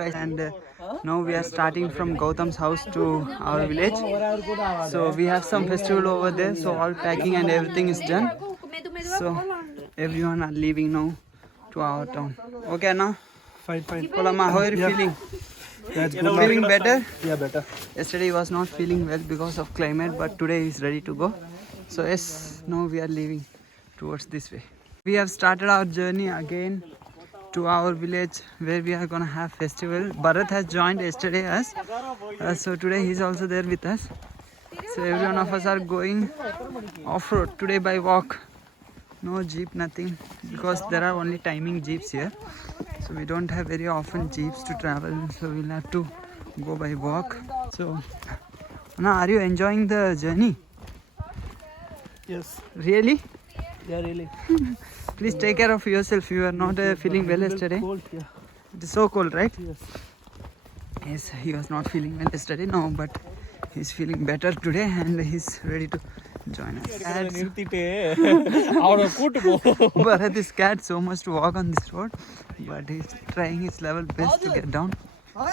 sunrise and now we are starting from Gautam's house to our village. So we have some festival over there, so all packing and everything is done. So everyone are leaving now to our town. Okay now? Fine. Polama, how are you feeling? That's good. Feeling better? Yeah, better. Yesterday he was not feeling well because of climate, but today he is ready to go. So yes, now we are leaving towards this way. We have started our journey again to our village where we are gonna have festival. Bharat has joined yesterday us, so today he is also there with us. So every one of us are going off-road today by walk. No jeep, nothing, because there are only timing jeeps here. So we don't have very often jeeps to travel, so we'll have to go by walk. So Anna, are you enjoying the journey? Yes. Really? Yeah, really. Please take care of yourself. You are not feeling well yesterday. Cold, yeah. It is so cold, right? Yes. Yes, he was not feeling well yesterday, no, but he's feeling better today and he's ready to join us. Bharat is scared so much to walk on this road, but he's trying his level best to get down.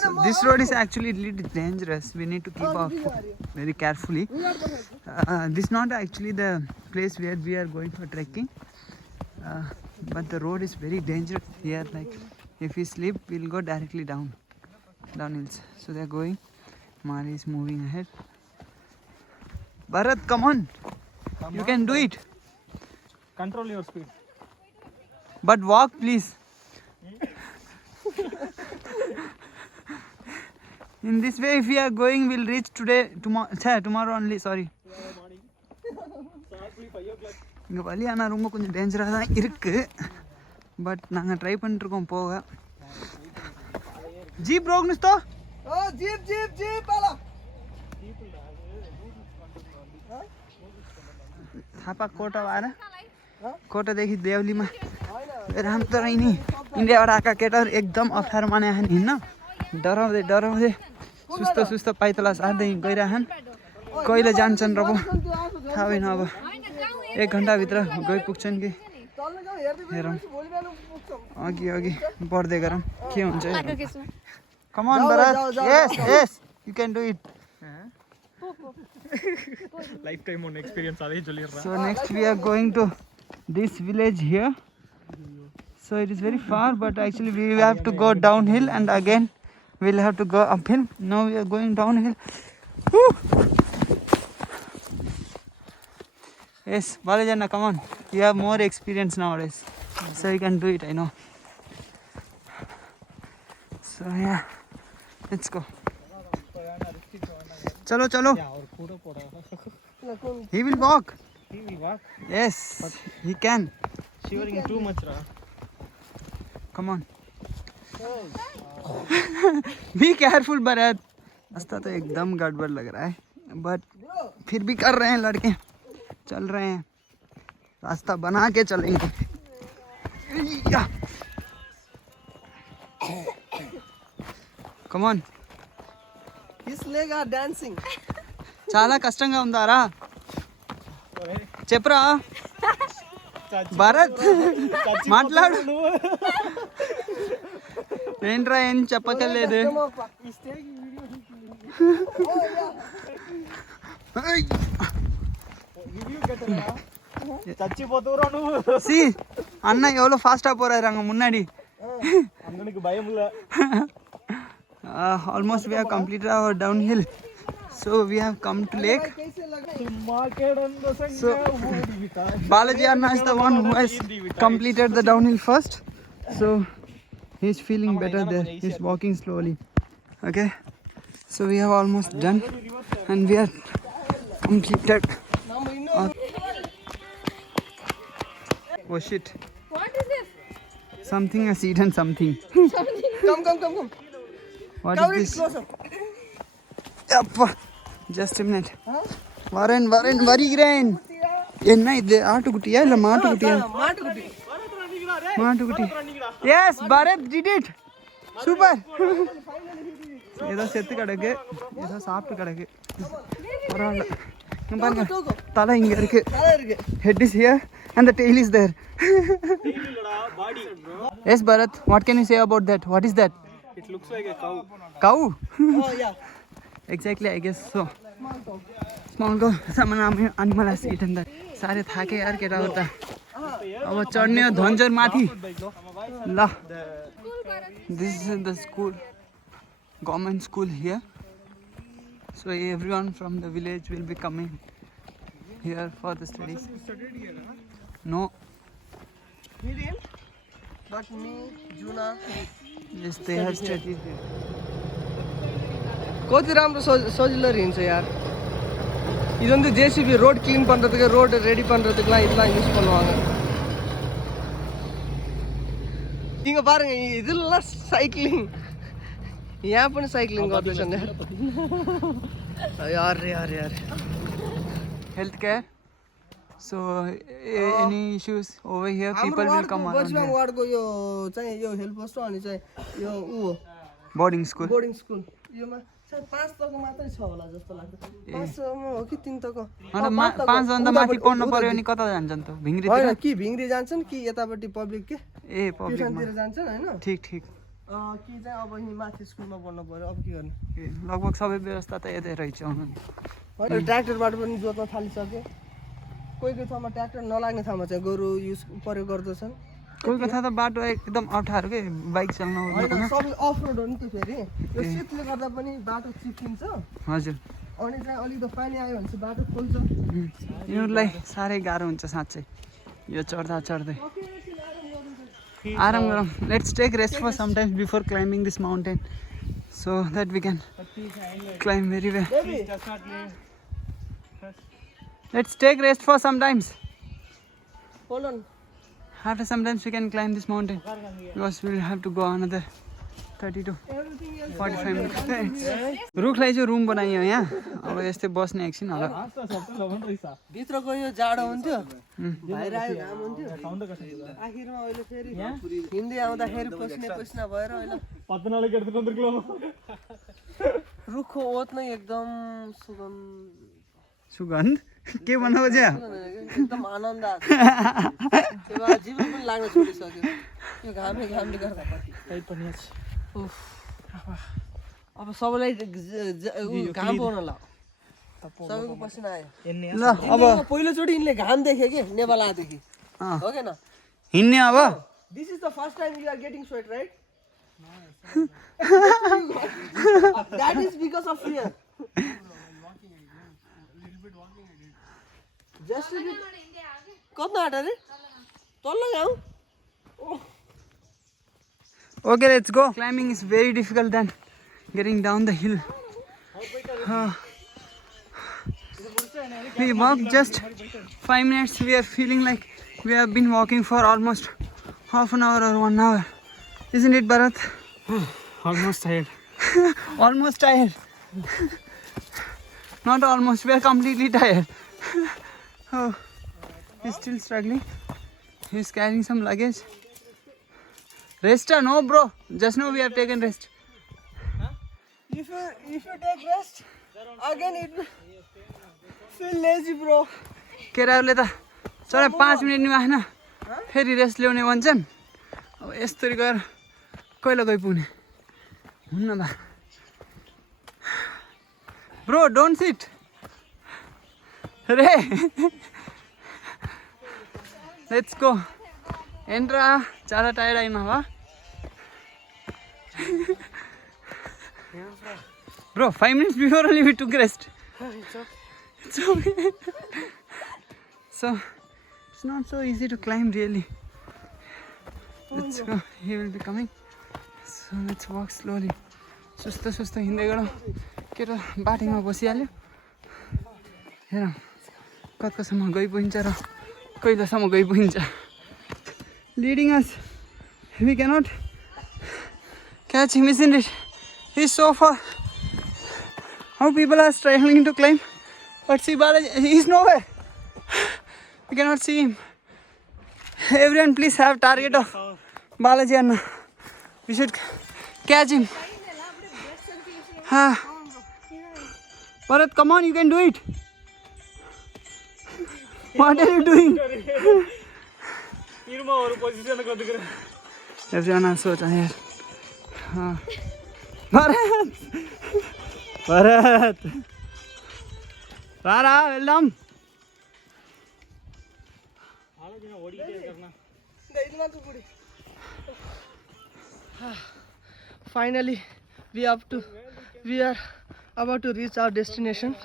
So this road is actually little dangerous. We need to keep off very carefully. This is not actually the place where we are going for trekking, but the road is very dangerous here. Like if we slip, we'll go directly down hills. So they are going. Mari is moving ahead. Bharat, come on. You can do it. Control your speed. But walk, please. In this way, if we are going, we'll reach tomorrow only. Sorry. இங்கே வழி ஆனால் ரொம்ப கொஞ்சம் டேஞ்சராக தான் இருக்குது, but நாங்கள் try பண்ணிட்டுருக்கோம் போக. जीप रोक्नुहोस् त. जीप थापा कोटा आएर कोटादेखि देउलीमा राम त नि इन्डियाबाट आएका केटाहरू एकदम अप्ठ्यारो माने आएन हिँड्न. डराउँदै सुस्त पाइतला सार्दै गइरहन्. कहिले जान्छन् र पो थाहा भएन. अब 1 घन्टाभित्र गइपुग्छन् कि हेरौँ. अघि बढ्दै गरौँ के हुन्छ. Come on, Bharat. Yes, you can do it. Lifetime on experience. So next we are going to this village here. So it is very far, but actually we have to go downhill and again we'll have to go uphill. Now we are going downhill. Woo! Yes, Balajanna, come on. You have more experience nowadays, so you can do it, I know. So yeah, let's go. Chalo. He will walk. Yes, he can. Shivering too much, Ra. Come on. Be careful, Bharat. रास्ता तो एकदम गड़बड़ लग रहा है, but फिर भी कर रहे हैं लड़के, चल रहे हैं. रास्ता बना के चलेंगे. Come on. His leg are dancing. చాలా కష్టంగా ఉందారా చెప్పరా భరత్ మాట్లాడు. ఏంట్రా ఏం చెప్పకలేదు. சி அண்ணா எவ்வளோ ஃபாஸ்டா போறாரு அங்க முன்னாடி. Almost we have completed our downhill, so we have come to lake. So Balaji Anna is the one who has completed the downhill first, so he is feeling better there. He is walking slowly. Okay, so we have almost done and we are completed. Oh shit, What is this? something has eaten something. Come. What Cover is it this? closer. Appa, just a minute. வரேன் வருகிறேன். என்ன இது ஆட்டுக்குட்டியா இல்ல மாட்டுக்குட்டியா? மாட்டுக்குட்டி. Yes Bharath did it. Super. ஏதோ செத்து கிடக்கு, ஏதோ சாப்பிட்டு கிடக்கு. பரவாயில்ல. இங்க பாருங்க, தலை இங்க இருக்கு. Head is here and the tail is there. Yes Bharat, what can you say about that? What is that? It looks like a cow. Cow? Oh yeah. Exactly, I guess so. Small cow. Small cow. Some animal has eaten that. सारे थाके यार केटा हो त अब चढ्ने हो धन्जर माथि ल This is the school, government school here. So everyone from the village will be coming here for the studies. No, We didn't. But me, Juna. yes, they have studied here. कति राम्रो सजिलो हिँड्छ यार இது வந்து ஜேசிபி ரோட் க்ளீன் பண்ணுறதுக்கு road ready பண்ணுறதுக்குலாம் இதெல்லாம் use பண்ணுவாங்க இங்கே பாருங்க இதெல்லாம் சைக்கிளிங் यहाँ पनि साइक्लिङ गर्दैछन् यार यार यार Healthcare. So any issues over here, people will come around बर्चबाङ here. वार्डको यो चाहिँ यो हेल्प पोस्ट हो अनि चाहिँ यो ऊ हो Boarding school. Boarding school Yoma चाहिँ 5 तको मात्रै छ होला जस्तो लाग्छ 5 तकमा हो कि 3 तको अन्त 5 जन त माथि पढ्नु पर्यो अनि कता जान्छन् त भिङ्ग्रीतिर होइन कि भिङ्ग्री जान्छन् कि यतापट्टि पब्लिक के ए पब्लिकमा ट्युसनतिर जान्छन् होइन ठिक ठिक कि चाहिँ अब यहीँ माथि स्कुलमा पढ्नु पर्यो अब के गर्ने ए, लगभग सबै व्यवस्था त यतै रहेछ होइन ट्र्याक्टरबाट पनि जोत्न थालिसक्यो कोही कोही ठाउँमा ट्र्याक्टर नलाग्ने ठाउँमा चाहिँ गोरु युज प्रयोग गर्दछन् कोही कथा त बाटो एकदम अप्ठ्यारो के बाइक चल्न होइन सबै अफ रोड हो नि त फेरि यो शीतले गर्दा पनि बाटो चिप्लिन्छ हजुर अनि चाहिँ अलिक त पानी आयो भने चाहिँ बाटो खोल्छ यिनीहरूलाई साह्रै गाह्रो हुन्छ साँच्चै यो चढ्दा चढ्दै आराम गरौँ let's take rest for some times before climbing this mountain so that we can climb very well let's take rest for some times hold on after sometimes we can climb this mountain because we will have to go another 30 to 45 minutes रुखलाई चाहिँ room बनाइयो यहाँ अब यस्तै बस्ने एकछिन होला भित्रको यो जाडो हुन्थ्यो बाहिर आयो घाम हुन्थ्यो आखिरमा अहिले फेरि हिँड्दै आउँदाखेरि पसिना भएर अहिले रुखको ओत नै एकदम सुगन्ध के भन्नु खोज्यो एकदम आनन्द आएको जीवन पनि लाग्न छोडिसक्यो यो घामले गर्दा अब सबैलाई घाम पाउन ल सबैको पसिना आयो ल अब पहिलोचोटि यिनले घाम देख्यो कि नेपाल आएदेखि हो कि न हिँड्ने अब this is the first time you are getting sweat right that is because of fear just कता आँट अरे तल्लो गाउँ Okay, let's go. Climbing is very difficult than getting down the hill. We walked just 5 minutes. We are feeling like we have been walking for almost half an hour or 1 hour. Isn't it, Bharat? Almost tired. Almost tired. Not almost. We are completely tired. Oh, he's still struggling. He's carrying some luggage. Rest or no, bro? Just now we have taken rest. If you take rest, again it will feel lazy, bro. केटाहरूले त चढाइ 5 minute नि आएन फेरि rest ल्याउने भन्छन् अब यस्तरी गएर कहिले गइ पुग्ने हुन्न बा ब्रो डोन्ट सिट रे लेट्स गो एन्ट्रा ज्यादा टायर्ड आइमा हो bro 5 minutes before only we took rest. It's okay. So it's not so easy to climb really. Let's go. He will be coming. So let's walk slowly. सुस्त सुस्त हिँड्दै गरौँ केटा बाटोमा बसिहाल्यो हेरौँ कतसम्म गइपुगिन्छ र कहिलेसम्म गइपुगिन्छ leading us. We cannot catch him, isn't it? He's so far. How people are struggling to climb, but see Balaji, he's nowhere. We cannot see him. Everyone, please have target of Balaji Anna. We should catch him. Bharat, come on, you can do it. What are you doing? Everyone are so tired. Bharat! Bharat! Rara, వెళ్దాం. Finally, we are about to reach our destination.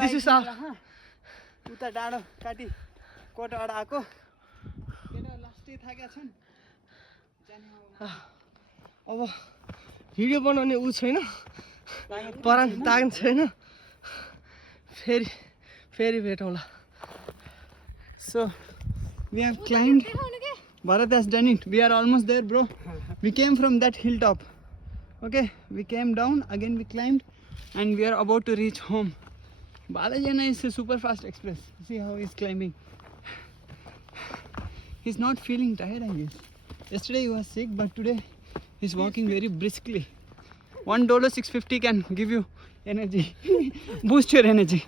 This is our उता डाँडो काटी कोटबाट आएको लास्टै थाकेका छन्. अब video बनाउने ऊ छैन, परान तागन छैन. फेरि भेटौँला. So we have climbed. Bharat has done it. We are almost there, bro. We came from that hilltop. Okay, we came down, again we climbed, and we are about to reach home. Balajana is a super fast express. See how he's climbing. He's not feeling tired, I guess. Yesterday he was sick, but today he's walking very briskly. $1 $6.50 can give you energy. Boost your energy.